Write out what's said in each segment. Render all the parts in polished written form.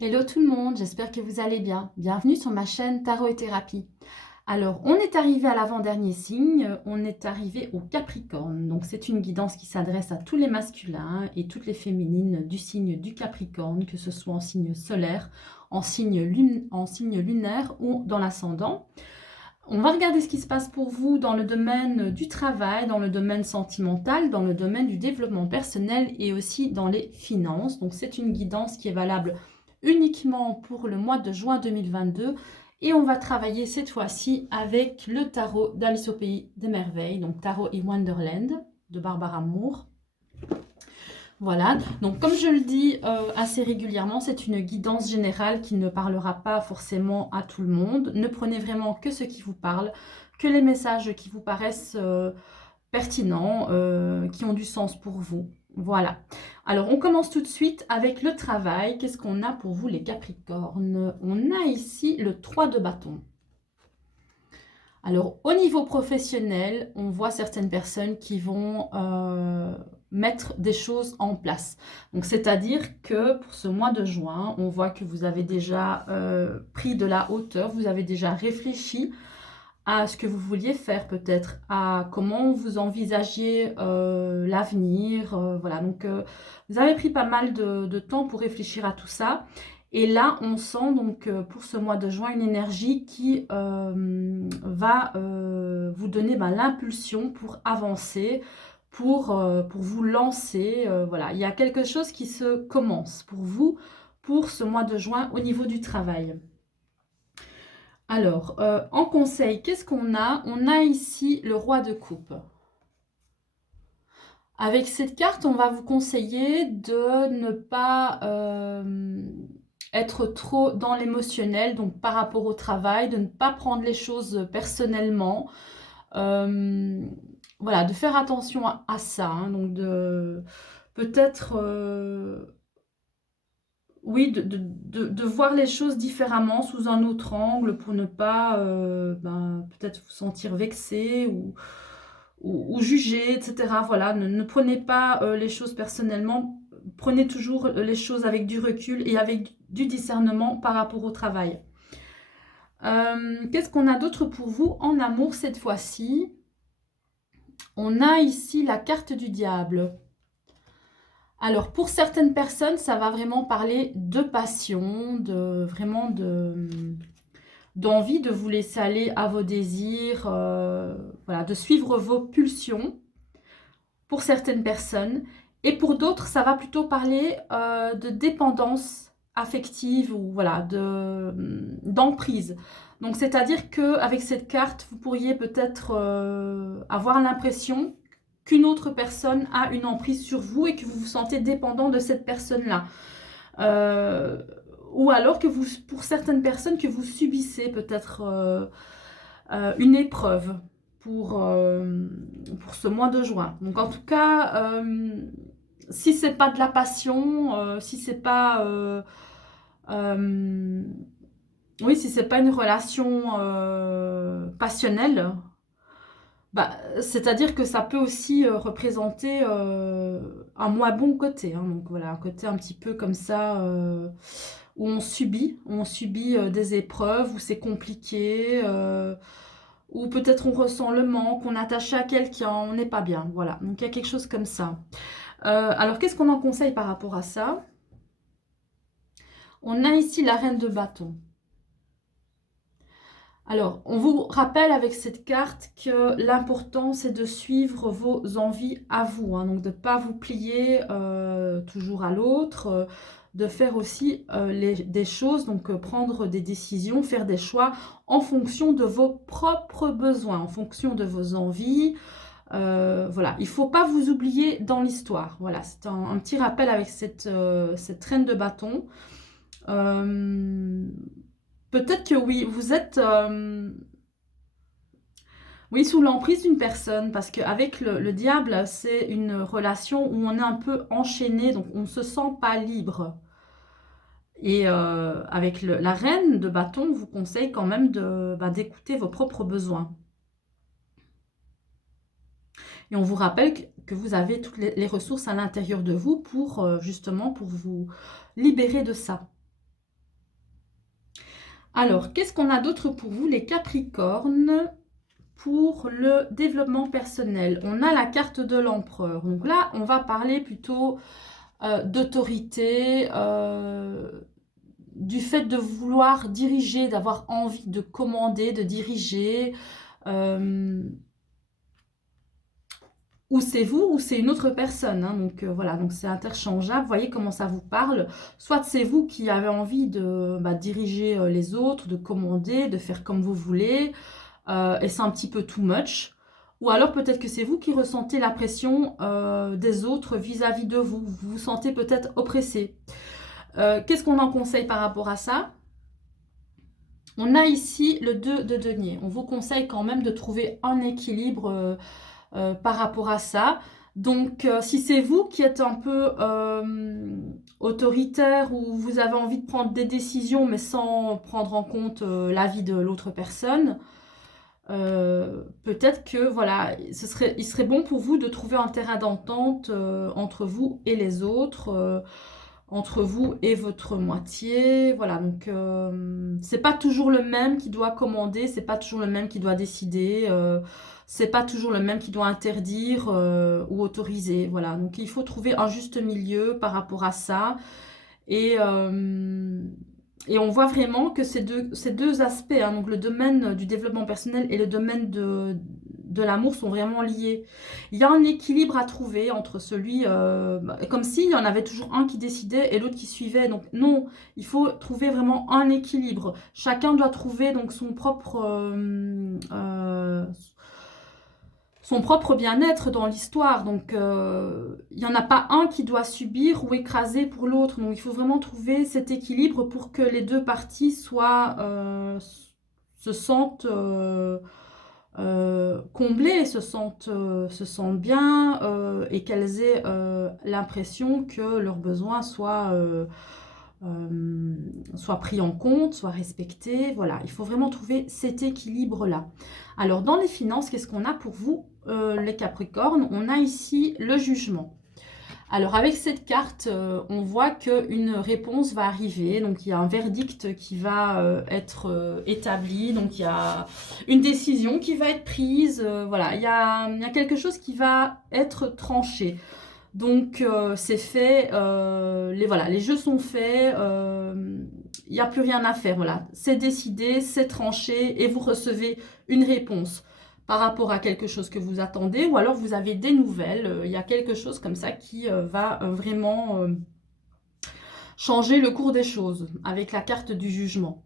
Hello tout le monde, j'espère que vous allez bien. Bienvenue sur ma chaîne Tarot et Thérapie. Alors, on est arrivé à l'avant-dernier signe, on est arrivé au Capricorne. Donc, c'est une guidance qui s'adresse à tous les masculins et toutes les féminines du signe du Capricorne, que ce soit en signe solaire, en signe lunaire ou dans l'ascendant. On va regarder ce qui se passe pour vous dans le domaine du travail, dans le domaine sentimental, dans le domaine du développement personnel et aussi dans les finances. Donc, c'est une guidance qui est valable uniquement pour le mois de juin 2022 et on va travailler cette fois-ci avec le tarot d'Alice au Pays des Merveilles, donc Tarot et Wonderland de Barbara Moore. Voilà, donc comme je le dis assez régulièrement, c'est une guidance générale qui ne parlera pas forcément à tout le monde. Ne prenez vraiment que ce qui vous parle, que les messages qui vous paraissent pertinents, qui ont du sens pour vous. Voilà. Alors, on commence tout de suite avec le travail. Qu'est-ce qu'on a pour vous, les Capricornes? On a ici le 3 de bâton. Alors, au niveau professionnel, on voit certaines personnes qui vont mettre des choses en place. Donc, c'est-à-dire que pour ce mois de juin, on voit que vous avez déjà pris de la hauteur, vous avez déjà réfléchi à ce que vous vouliez faire peut-être, à comment vous envisagiez l'avenir. Voilà, donc vous avez pris pas mal de temps pour réfléchir à tout ça. Et là, on sent donc pour ce mois de juin une énergie qui va vous donner l'impulsion pour avancer, pour vous lancer. Voilà, il y a quelque chose qui se commence pour vous pour ce mois de juin au niveau du travail. Alors, en conseil, qu'est-ce qu'on a? On a ici le roi de coupe. Avec cette carte, on va vous conseiller de ne pas être trop dans l'émotionnel, donc par rapport au travail, de ne pas prendre les choses personnellement. Voilà, de faire attention à ça, hein, donc de peut-être oui, de voir les choses différemment, sous un autre angle, pour ne pas peut-être vous sentir vexé ou jugé, etc. Voilà, ne prenez pas les choses personnellement, prenez toujours les choses avec du recul et avec du discernement par rapport au travail. Qu'est-ce qu'on a d'autre pour vous en amour cette fois-ci? On a ici la carte du diable. Alors, pour certaines personnes, ça va vraiment parler de passion, d'envie de vous laisser aller à vos désirs, voilà, de suivre vos pulsions pour certaines personnes. Et pour d'autres, ça va plutôt parler de dépendance affective ou voilà, d'emprise. Donc, c'est-à-dire qu'avec cette carte, vous pourriez peut-être avoir l'impression qu'une autre personne a une emprise sur vous et que vous vous sentez dépendant de cette personne-là. Euh, ou alors que vous, pour certaines personnes, que vous subissez peut-être une épreuve pour ce mois de juin. Donc en tout cas, si c'est pas de la passion, si c'est pas oui, si c'est pas une relation passionnelle, c'est-à-dire que ça peut aussi représenter un moins bon côté, hein. Donc voilà, un côté un petit peu comme ça, où on subit des épreuves, où c'est compliqué, où peut-être on ressent le manque, on est attaché à quelqu'un, on n'est pas bien. Voilà, donc il y a quelque chose comme ça. Alors qu'est-ce qu'on en conseille par rapport à ça? On a ici la reine de bâton. Alors, on vous rappelle avec cette carte que l'important, c'est de suivre vos envies à vous, hein, donc de ne pas vous plier toujours à l'autre, de faire aussi des choses, donc prendre des décisions, faire des choix en fonction de vos propres besoins, en fonction de vos envies. Voilà, il ne faut pas vous oublier dans l'histoire. Voilà, c'est un petit rappel avec cette reine de bâton. Peut-être que oui, vous êtes oui, sous l'emprise d'une personne, parce qu'avec le diable, c'est une relation où on est un peu enchaîné, donc on ne se sent pas libre. Et avec la reine de bâton, on vous conseille quand même d'écouter vos propres besoins. Et on vous rappelle que vous avez toutes les ressources à l'intérieur de vous pour justement pour vous libérer de ça. Alors, qu'est-ce qu'on a d'autre pour vous, les Capricornes, pour le développement personnel? On a la carte de l'empereur. Donc là, on va parler plutôt d'autorité, du fait de vouloir diriger, d'avoir envie de commander, de diriger. euh, ou c'est vous ou c'est une autre personne, hein. Donc voilà, donc c'est interchangeable. Vous voyez comment ça vous parle. Soit c'est vous qui avez envie de diriger les autres, de commander, de faire comme vous voulez, et c'est un petit peu too much. Ou alors peut-être que c'est vous qui ressentez la pression des autres vis-à-vis de vous. Vous vous sentez peut-être oppressé. Qu'est-ce qu'on en conseille par rapport à ça? On a ici le 2 de denier. On vous conseille quand même de trouver un équilibre par rapport à ça. Donc, si c'est vous qui êtes un peu autoritaire ou vous avez envie de prendre des décisions mais sans prendre en compte l'avis de l'autre personne, peut-être que voilà, il serait bon pour vous de trouver un terrain d'entente entre vous et les autres, entre vous et votre moitié. Voilà, donc c'est pas toujours le même qui doit commander, c'est pas toujours le même qui doit décider, c'est pas toujours le même qui doit interdire ou autoriser. Voilà, donc il faut trouver un juste milieu par rapport à ça. Et, euh, et on voit vraiment que ces deux aspects, hein, donc le domaine du développement personnel et le domaine de l'amour sont vraiment liés. Il y a un équilibre à trouver entre celui, comme s'il y en avait toujours un qui décidait et l'autre qui suivait. Donc non, il faut trouver vraiment un équilibre. Chacun doit trouver donc son propre bien-être dans l'histoire. Donc, il n'y en a pas un qui doit subir ou écraser pour l'autre. Donc, il faut vraiment trouver cet équilibre pour que les deux parties se sentent comblées, se sentent bien et qu'elles aient l'impression que leurs besoins soient pris en compte, soient respectés. Voilà, il faut vraiment trouver cet équilibre-là. Alors, dans les finances, qu'est-ce qu'on a pour vous, les Capricornes? On a ici le jugement. Alors, avec cette carte, on voit qu'une réponse va arriver. Donc, il y a un verdict qui va être établi. Donc, il y a une décision qui va être prise. Voilà, il y a quelque chose qui va être tranché. Donc c'est fait, voilà, les jeux sont faits, il n'y a plus rien à faire, voilà. C'est décidé, c'est tranché et vous recevez une réponse par rapport à quelque chose que vous attendez ou alors vous avez des nouvelles, il y a quelque chose comme ça qui va vraiment changer le cours des choses avec la carte du jugement.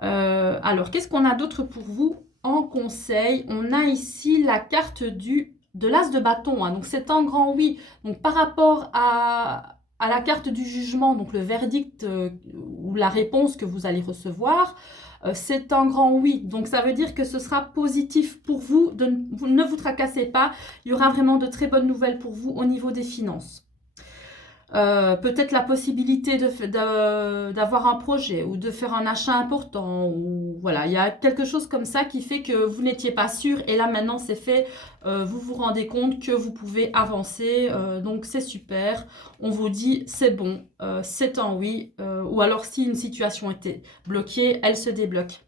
Alors, qu'est-ce qu'on a d'autre pour vous en conseil? On a ici la carte de l'as de bâton, hein. Donc, c'est un grand oui. Donc, par rapport à la carte du jugement, donc le verdict ou la réponse que vous allez recevoir, c'est un grand oui. Donc, ça veut dire que ce sera positif pour vous. Ne vous tracassez pas. Il y aura vraiment de très bonnes nouvelles pour vous au niveau des finances. Peut-être la possibilité d'avoir un projet ou de faire un achat important ou voilà, il y a quelque chose comme ça qui fait que vous n'étiez pas sûr et là maintenant c'est fait, vous vous rendez compte que vous pouvez avancer, donc c'est super, on vous dit c'est bon, c'est un oui, ou alors si une situation était bloquée, elle se débloque.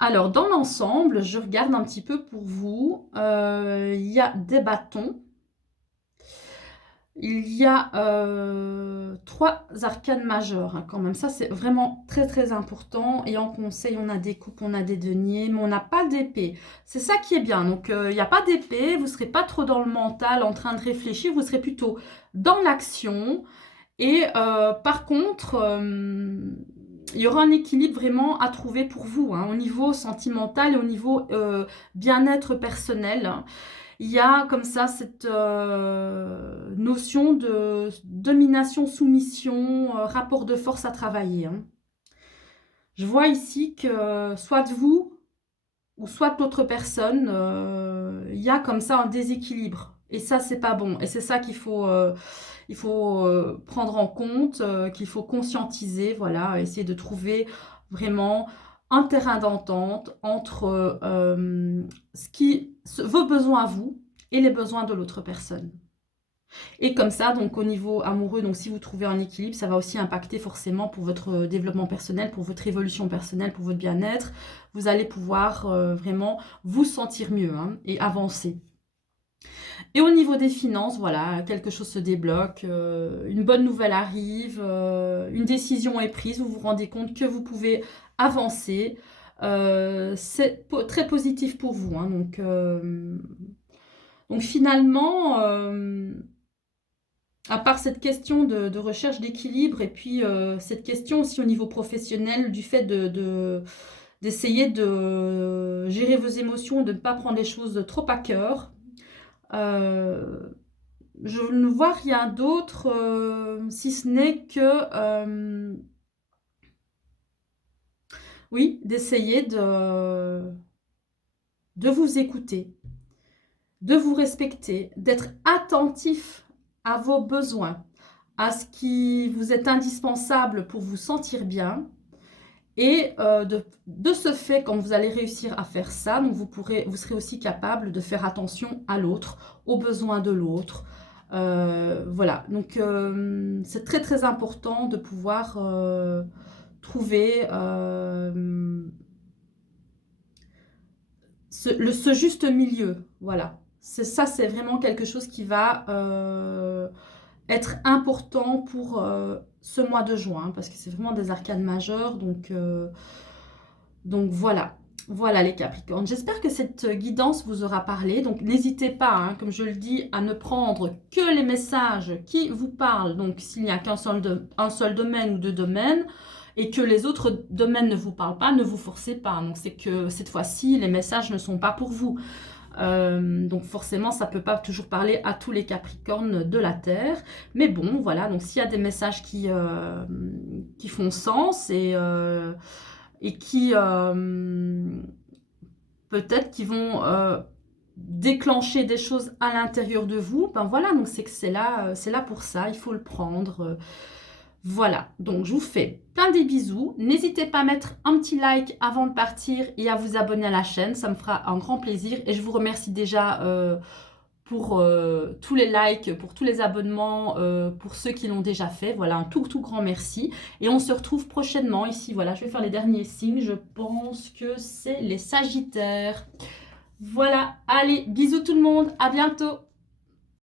Alors dans l'ensemble, je regarde un petit peu pour vous, il y a des bâtons. Il y a 3 arcanes majeures, hein, quand même. Ça, c'est vraiment très, très important. Et en conseil, on a des coupes, on a des deniers, mais on n'a pas d'épée. C'est ça qui est bien. Donc, il n'y a pas d'épée. Vous ne serez pas trop dans le mental, en train de réfléchir. Vous serez plutôt dans l'action. Et par contre, il y aura un équilibre vraiment à trouver pour vous, hein, au niveau sentimental et au niveau bien-être personnel. Il y a comme ça cette notion de domination-soumission, rapport de force à travailler, hein. Je vois ici que soit de vous ou soit de l'autre personne, il y a comme ça un déséquilibre. Et ça, c'est pas bon. Et c'est ça il faut prendre en compte, qu'il faut conscientiser, voilà, essayer de trouver vraiment un terrain d'entente entre vos besoins à vous et les besoins de l'autre personne. Et comme ça, donc au niveau amoureux, donc si vous trouvez un équilibre, ça va aussi impacter forcément pour votre développement personnel, pour votre évolution personnelle, pour votre bien-être. Vous allez pouvoir vraiment vous sentir mieux hein, et avancer. Et au niveau des finances, voilà, quelque chose se débloque, une bonne nouvelle arrive, une décision est prise, vous vous rendez compte que vous pouvez avancer. C'est très positif pour vous. Hein, donc finalement, à part cette question de recherche d'équilibre et puis cette question aussi au niveau professionnel du fait d'essayer de gérer vos émotions, de ne pas prendre les choses trop à cœur. Je ne vois rien d'autre si ce n'est que, oui, d'essayer de vous écouter, de vous respecter, d'être attentif à vos besoins, à ce qui vous est indispensable pour vous sentir bien. Et de ce fait, quand vous allez réussir à faire ça, donc vous serez aussi capable de faire attention à l'autre, aux besoins de l'autre. Voilà, donc c'est très très important de pouvoir trouver ce juste milieu. Voilà, ça c'est vraiment quelque chose qui va être important pour ce mois de juin, parce que c'est vraiment des arcanes majeures, donc voilà. Voilà les Capricornes. J'espère que cette guidance vous aura parlé. Donc n'hésitez pas, hein, comme je le dis, à ne prendre que les messages qui vous parlent. Donc s'il n'y a qu'un seul domaine ou deux domaines et que les autres domaines ne vous parlent pas, ne vous forcez pas. Donc c'est que cette fois-ci, les messages ne sont pas pour vous. Donc forcément, ça ne peut pas toujours parler à tous les Capricornes de la Terre. Mais bon, voilà, donc s'il y a des messages qui font sens et qui peut-être qui vont déclencher des choses à l'intérieur de vous, ben voilà, donc c'est que c'est là pour ça, il faut le prendre. Voilà, donc je vous fais plein de bisous. N'hésitez pas à mettre un petit like avant de partir et à vous abonner à la chaîne, ça me fera un grand plaisir. Et je vous remercie déjà pour tous les likes, pour tous les abonnements, pour ceux qui l'ont déjà fait. Voilà, un tout grand merci. Et on se retrouve prochainement ici. Voilà, je vais faire les derniers signes. Je pense que c'est les Sagittaires. Voilà, allez, bisous tout le monde, à bientôt.